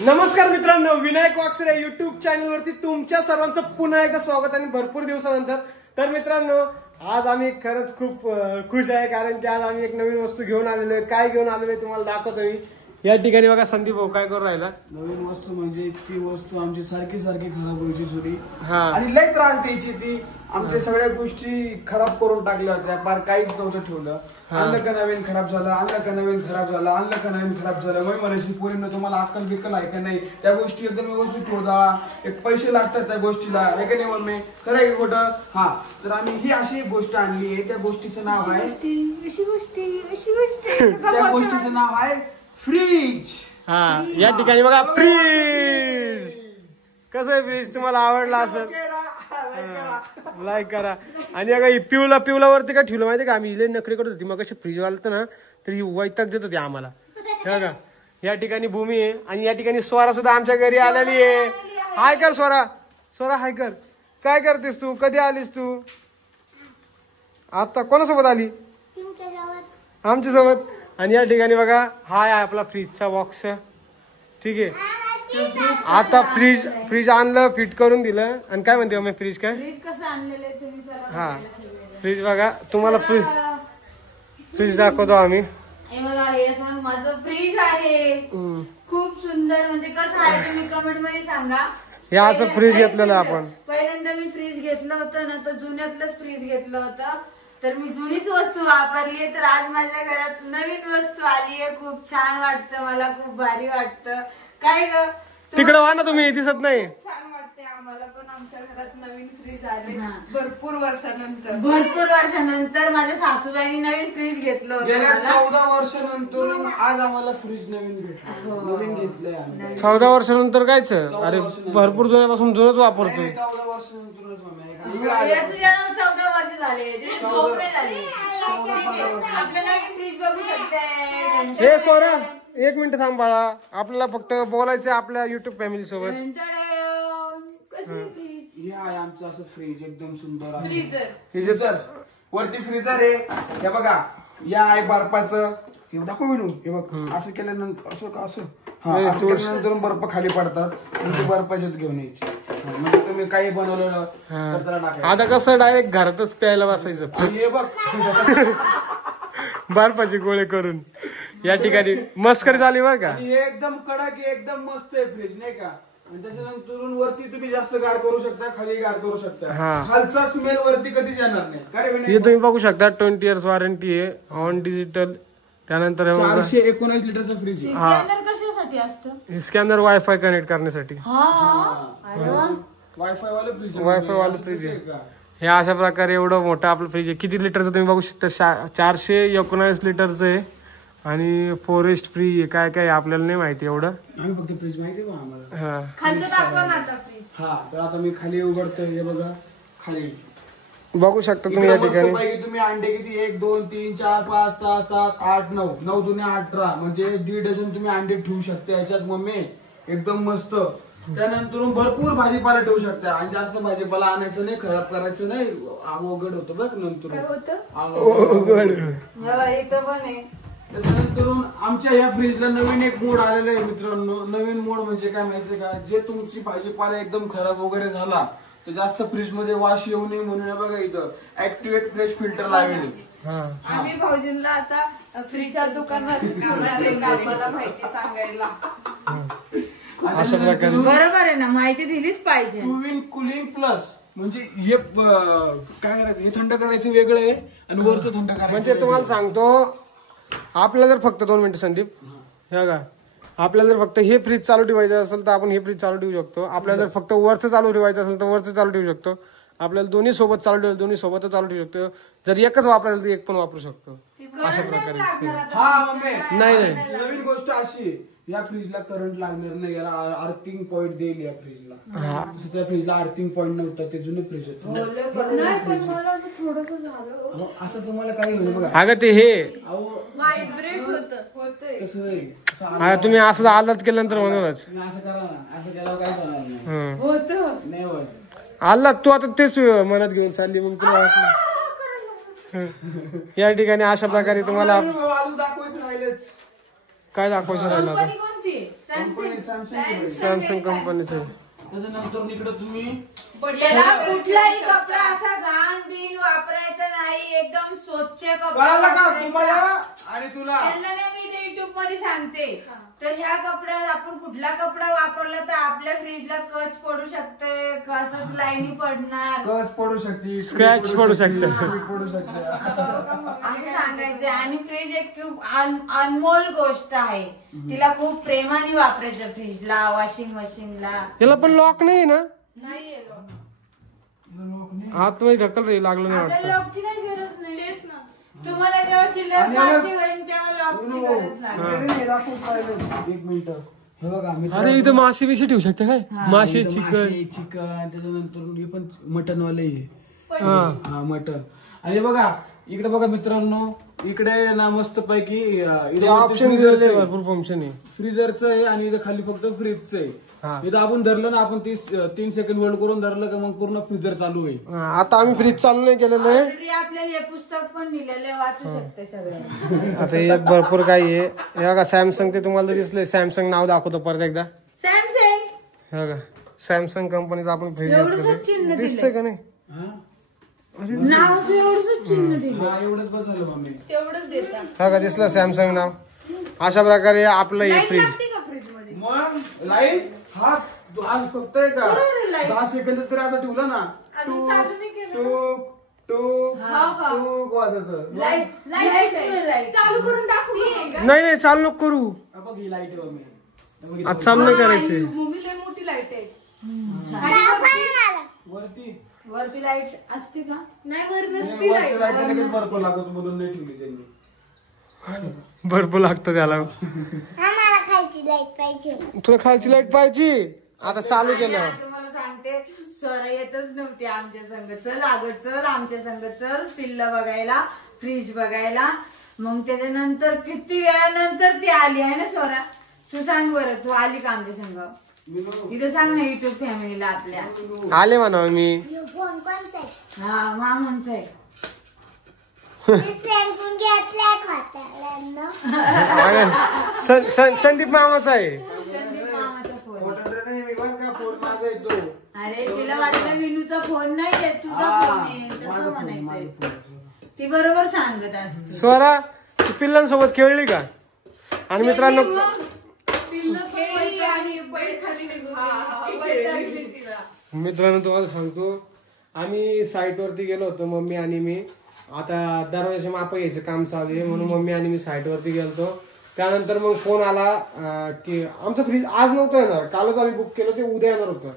नमस्कार मित्रांनो, Vinayak Waksare YouTube channel वरती तुमच्या सर्वांचं पुन्हा एकदा स्वागत आणि भरपूर दिवसानंतर. तर मित्रांनो, आज आम्ही खरंच खूप खुश आहे, कारण की आज आम्ही एक नवीन वस्तू घेऊन आलेलो आहे. काय घेऊन आलेलो आहे तुम्हाला दाखवतो मी. या ठिकाणी बघा संदीप भाऊ काय करू राहिला. नवीन वस्तू म्हणजे ती वस्तू आमची सारखी खराब व्हायची थोडी हा, आणि लय त्रास द्यायची ती. आमच्या सगळ्या गोष्टी खराब करून टाकल्या होत्या, फार काहीच नव्हतं ठेवलं. आणलं का नवीन खराब झालं, आणलं का नवीन खराब झालं, आणलं का नवीन खराब झालं. मग म्हणायची पोरींना तुम्हाला अक्कल बिक्कल आहे का नाही, त्या गोष्टी एकदम व्यवस्थित ठेवता. एक पैसे लागतात त्या गोष्टीला, आहे का नाही मम्मी, खरं आहे खोटं. हा, तर आम्ही ही अशी एक गोष्ट आणली आहे. त्या गोष्टीचं नाव आहे त्या गोष्टीचं नाव आहे फ्रीज. हा, या ठिकाणी बघा फ्रीज. कसं आहे फ्रीज, तुम्हाला आवडला असेल लाईक करा. आणि अगं ही पिवला वरती का ठेवलं माहिती का, आम्ही इले नखरे करत होती मग कशी फ्रीज वालत ना, तर ही वैताग देत होती आम्हाला. हे बघा, या ठिकाणी भूमी आहे आणि या ठिकाणी स्वरा सुद्धा आमच्या घरी आलेली आहे. हाय कर स्वरा हाय कर. काय करतेस तू, कधी आलीस तू, आता कोणासोबत आली, आमच्या सोबत. आणि या ठिकाणी बघा हा आहे आपला फ्रीजचा बॉक्स. ठीक आहे, आता फ्रीज आणलं, फिट करून दिलं. आणि काय म्हणते मग फ्रीज, काय कसं आणलेलं आहे तुम्ही. हा, फ्रीज बघा, तुम्हाला फ्रीज दाखवतो आम्ही. हे बघा, हे असं माझं फ्रीज आहे, खूप सुंदर. म्हणजे कसं आहे तुम्ही कमेंट मध्ये सांगा. हे असं फ्रीज घेतलेलं आपण. पहिल्यांदा मी फ्रीज घेतलं होतं ना, तर जुन्यातलंच फ्रीज घेतलं होतं. तर मी जुनीच वस्तू वापरली, तर आज माझ्या घरात नवीन वस्तू आली आहे. खूप छान वाटतं मला, खूप भारी वाटतं. काय ग, तिकडे वा ना तुम्ही, दिसत नाही. छान वाटते आम्हाला पण. आमच्या घरात नवीन फ्रीज आले भरपूर वर्षानंतर माझ्या सासूबाईंनी नवीन फ्रीज घेतलं होतं. गेल्या 14 वर्षानंतर आज आम्हाला फ्रीज नवीन भेटलं. नवीन घेतलंय आम्ही. 14 वर्षानंतर कायच, अरे भरपूर जुन्यापासून जुनच वापरतोय. 14 वर्षानंतरच मम्मी. याचं जन्म 14 वर्ष झाले, झोपडे झाले. आपलं नवीन फ्रीज बघू शकते. हे सोरा, एक मिनिट थांब बाळा, आपल्याला फक्त बोलायचं आपल्या युट्यूब फॅमिली सोबत. हे आहे आमचं असं फ्रीज, एकदम सुंदर फ्रीजर. वरती फ्रीजर आहे. हे बघा, या आहे बर्फाचं. हे दाखव विनू, हे बघ, असं केल्यानंतर असं हा, असं केल्यानंतर बर्फ खाली पडतात. म्हणजे बर्फाच्यात घेऊन यायची. म्हणजे तुम्ही काही बनवलेलं कचरा टाकायचा. आता कसं डायरेक्ट घरातच प्यायला बसायचं, हे बघ बर्फाचे गोळे करून. या ठिकाणी मस्करी झाली बरं का. हे एकदम कडक आहे, एकदम मस्त आहे फ्रीज, नाही का. आणि त्याच्यानंतर वरती तुम्ही जास्त गार करू शकता, खाली गार करू शकता. खालचा स्मेल वरती कधीच येणार नाही. हे तुम्ही बघू शकता, 20 इयर्स वॉरंटी आहे ऑन डिजिटल. त्यानंतर 419 लिटरचं फ्रीज आहे. कशासाठी असतं, स्कॅनर वायफाय कनेक्ट करण्यासाठी. वायफाय वालं फ्रीज आहे. हे अशा प्रकारे एवढं मोठं आपलं फ्रीज आहे. किती लिटरचं तुम्ही बघू शकता, 419 लिटरचं आहे. आणि फॉरेस्ट फ्री आहे. काय काय आपल्याला नाही माहिती एवढं. आम्ही फक्त फ्रीज माहिती आहे आम्हाला. हा, खालचं दाखवा ना आता फ्रीज. हा, तर आता मी खाली उघडतोय. हे बघा, खाली बघू शकता तुम्ही या ठिकाणी. तुम्ही अंडे किती, 1 2 3 4 5 6 7 8 9 9 दुने 18, म्हणजे 1.5 डझन तुम्ही अंडे ठेवू शकता याच्यात मम्मी. एकदम मस्त. त्यानंतर भरपूर भाजीपाला ठेवू शकता. आणि जास्त भाजीपाला आणायचं नाही, खराब करायचं नाही, अवघड होतं बघ नंतर. इथं पण आहे. त्याच्यानंतर आमच्या या फ्रीजला नवीन एक मोड आलेला आहे मित्रांनो. नवीन मोड म्हणजे काय माहितीये का, जे तुमची भाजीपाला एकदम खराब वगैरे झाला तर जास्त फ्रीज मध्ये वास येऊ नये म्हणून बघा इथं ऍक्टिव्हेट फ्रेश फिल्टर लावले. आम्ही भाऊजींना आता फ्रीजच्या दुकानात घेऊन आले आम्हाला माहिती सांगायला. अशा प्रकारे बरोबर आहे ना, माहिती दिलीच पाहिजे. 2 in कूलिंग प्लस, म्हणजे हे काय करायचं, हे थंड करायचं वेगळं आहे आणि वरचं थंड करायचं. म्हणजे तुम्हाला सांगतो, आपल्याला जर फक्त 2 मिनिटं संदीप, हे बघा, आपल्याला जर फक्त हे फ्रीज चालू ठेवायचं असेल तर आपण हे फ्रीज चालू ठेवू शकतो. आपल्याला जर फक्त वरचं चालू ठेवायचं असेल तर वरचं चालू ठेवू शकतो. आपल्याला दोन्ही सोबत चालू ठेवायचं, दोन्ही सोबतच चालू ठेवू शकतो. जर एकच वापरायचं तर एक पण वापरू शकतो. अशा प्रकारे. हा मम्मी, नाही नवीन गोष्ट अशी, या फ्रीजला करंट लागणार नाही, याला अर्थिंग पॉइंट देईल या फ्रीजला. तसं त्या फ्रीजला अर्थिंग पॉइंट नव्हता, ते जुने फ्रीज होते. असं तुम्हाला काही होईल बघा. अगं ते हे व्हायब्रेट होतं. तसं नाही, तुम्ही असं आलात केल्यानंतर म्हणूनच असं करा ना, असं केल्यावर काय होणार नाही होत. आलात तू आता तेच मनात घेऊन चालली, मग तुला वाटलं. या ठिकाणी अशा प्रकारे तुम्हाला दाखवायचं राहिलंच. काय दाखवायचं राहिलं आता? सॅमसंग कंपनीचं. त्याच्यानंतर इकडे तुम्ही याला कुठलाही कपडा असा घाण बिन वापरायचा नाही, एकदम स्वच्छ कपडा कळालं का वापरायचा. तुम्हाला आणि तुला? त्यांना नाही मी ते युट्यूब मध्ये सांगते. तर ह्या कपड्यात आपण कुठला कपडा वापरला तर आपल्या फ्रीजला कच पडू शकते, कसं लाईनी पडणार, कच पडू शकते, स्क्रॅच पडू शकते. पडू शकते असं सांगायचं. आणि फ्रीज एक खूप अनमोल गोष्ट आहे, तिला खूप प्रेमाने वापरायचं फ्रीजला, वॉशिंग मशीनला. याला पण लॉक नाही ना, नाहीये लोक. आतमध्ये ढकल रे, लागलं नाही आपल्याला वाटतं. लॉकची काही गरज नाही. तेच ना. तुम्हाला जेव्हा चिल्लर आणि पार्टी होईल तेव्हा लॉकची गरज लागेल. एक मिनिट. हे बघा अरे इथं मासे बिशी ठेवू शकते काय, मासे चिकन. चिकन त्याच्यानंतर हे पण मटन वाले हा हा मटन. आणि बघा इकडे बघा मित्रांनो, इकडे ना मस्त पैकी ऑप्शन दिलेले भरपूर फंक्शन आहे. फ्रीजरचं आहे आणि इथं खाली फक्त फ्रीजचं आहे. हा. इथं आपण धरलं ना, आपण 3 सेकंड होल्ड करून धरलं का मग पूर्ण फ्रीजर चालू आहे. आता आम्ही फ्रीज चालू नाही केलेलं आहे. ऑलरेडी आपल्याला हे पुस्तक पण लिहिलेलं आहे, वाचू शकते सगळं. आता यात भरपूर काही आहे. हे बघा सॅमसंग, ते तुम्हाला दिसलंय सॅमसंग नाव दाखवतो परत एकदा. सॅमसंग हे बघा सॅमसंग कंपनीचा आपण फ्रीज एवढंच चिन्ह दिसतंय का नाही. हा नावाचं एवढंच चिन्ह दिलं. हा, एवढंच बस झालं मम्मी. तेवढंच देतात. हा का दिसलं सॅमसंग नाव. अशा प्रकारे आपलं हे लाईट फ्रीज. लागते का फ्रीज मध्ये? मग लाईट हा आज फक्त आहे का बरोबर light. 10 सेकंद तरी असं ठेवलं ना, अजून चालू नाही केलं. टूक टूक हा, हा. टूक वाजायचं. लाईट लाईट लाईट आहे. चालू करून दाखवू का? नाही नाही चालू नको करू, हा बघ ही लाईट आहे मम्मी. हे बघ इथं. आज चालू नाही करायचे. मम्मी लय मोठी लाईट आहे. वरती वरती लाईट असते का? नाही वर नसती वरती लाईट. लाईट लगेच बर्फ लागतो म्हणून नाही ठेवली त्यांनी. भरपूर लागतो त्याला. आम्हाला खायची लाईट पाहिजे. तुला खालची लाईट पाहिजे, आता चालू केलं. आणि तुम्हाला सांगते, स्वरा येतच नव्हती आमच्या संग. चल अगं चल आमच्या संग, चल पिल्ल बघायला, फ्रीज बघायला. मग त्याच्यानंतर किती वेळानंतर ती आली आहे ना स्वरा. तू सांग बरं, तू आली का आमच्या संग? तिथे सांग ना युट्यूब फॅमिलीला आपल्या. आले म्हणा मी. फोन कोणता आहे? हा मामांचा आहे. फ्रेंड घेतलाय खात्याला. संदीप मामाचा आहे. संदीप मामाचा फोन. मोठा नाही मी बघ का फोन माझा येतो. अरे तिला वाटलं विनूचा फोन नाही आहे, तुझा फोन आहे तसं म्हणायचंय. ती बरोबर सांगत असते. स्वरा तू पिल्लांसोबत खेळली का? आणि मित्रांनो पिल्लं खेळली आणि बैठ खाली वैतागली तिला. मित्रांनो तुम्हाला सांगतो, आम्ही साईट वरती गेलो होतो मम्मी आणि मी. आता दरवाजाचे माप घ्यायचं काम चालू आहे म्हणून मम्मी आणि मी साईट वरती गेलतो. त्यानंतर मग फोन आला की आमचं फ्रीज आज नव्हतं येणार, कालच आम्ही बुक केलं, ते उद्या येणार होतं,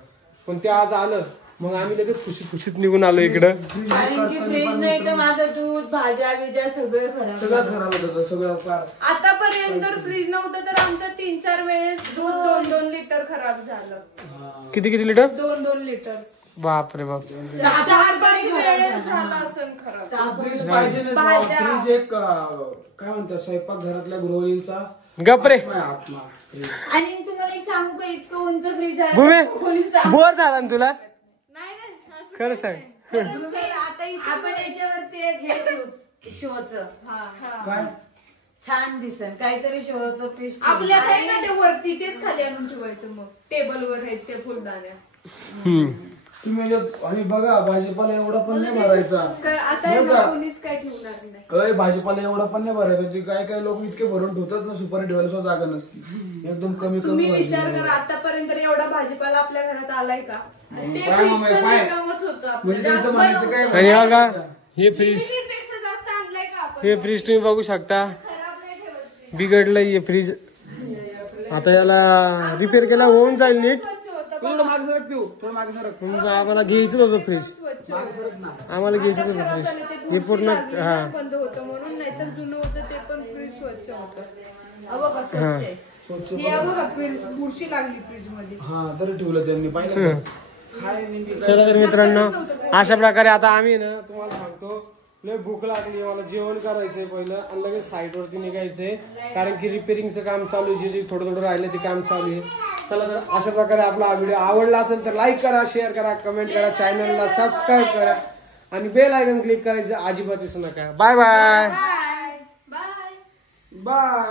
पण ते आज आलं. मग आम्ही लगेच खुशीत निघून आलो इकडं. कारण की फ्रीज नाही तर माझं दूध भाज्या बिज्या सगळं खराब. सगळं खराब होतं सगळं फार. आतापर्यंत फ्रीज नव्हतं तर आमचं 3-4 वेळेस दूध 2-2 लिटर खराब झालं. किती लिटर? 2-2 लिटर. बापरे बाप. 4-5 वेळेस झाला असं खराब. फ्रीज पाहिजे ना, भाज्या. फ्रीज एक काय म्हणतात स्वयंपाक घरातल्या गृहिणींचा गपरे आत्मा. आणि तुम्हाला एक सांगू का, इतकं उंच फ्रीज भूमे आहे कोणी सांग. बोर झाला ना तुला? नाही नाही असं खरं सांग. आता इथं आपण याच्यावरती एक हे ठेवू, शोचं काय छान दिसन काहीतरी शोचं पीस. आपल्यात आहे ना ते वरती, तेच खाली आणून ठेवायचं. मग टेबलवर आहेत ते फुलदाण्या. तुम्ही आणि बघा भाजीपाला एवढा पण नाही भरायचा. आता आहे ना कोणीच काय ठेवणार नाही. भाजीपाला एवढा पण नाही भरायचा. ते काय लोक इतके भरून ठेवतात ना, सुपारी ठेवायला सुद्धा जागा नसती. एकदम कमी तुम्ही कमी विचार करा, आतापर्यंत एवढा भाजीपाला आपल्या घरात आलाय का? ते काय फ्रीज मम्मी, पण काय? रिकामंच होतं आपलं. म्हणजे त्यांचं जास्त म्हणायचं काय? नव्हतं. आणि बघा हे फ्रीज, लिमिटपेक्षा जास्त आणलंय का आपण? हे फ्रीज तुम्ही बघू शकता, खराब नाही ठेवत. बिघडलंय हे फ्रीज. आता याला रिपेअर केला होऊन जाईल नीट. स्वच्छ होतं. थोडं मागे सरक पिऊ, थोडं मागे सरक. म्हणजे आम्हाला घ्यायचं होतं फ्रीज, स्वच्छ मागे सरक ना. आम्हाला घ्यायचं होतं खराब फ्रीज. झालं ते हे बुरशी पूर्ण लागली ना, हा बंद होतं म्हणून. नाहीतर जुनं होतं ते पण फ्रीज स्वच्छ होतं. बघा स्वच्छ आहे. हे बघा बुरशी लागली फ्रीज मध्ये. हा तरी ठेवलं त्यांनी पाहिलं का? काय नेमकी चला तर मित्रांनो, अशा प्रकारे आता आम्ही ना तुम्हाला सांगतो, लय भूक लागली, मला जेवण करायचंय पहिलं आणि लगेच साईट वरती निघायचंय, कारण की रिपेअरिंगचं काम चालू आहे. जे थोडं राहिलं ते काम चालू आहे. चला तर अशा प्रकारे आपला हा व्हिडिओ आवडला असेल तर लाईक करा, शेअर करा, कमेंट करा, चॅनलला सबस्क्राईब करा आणि बेल आयकॉन क्लिक करायचं अजिबात विसरू नका. Bye bye. बाय. बाय.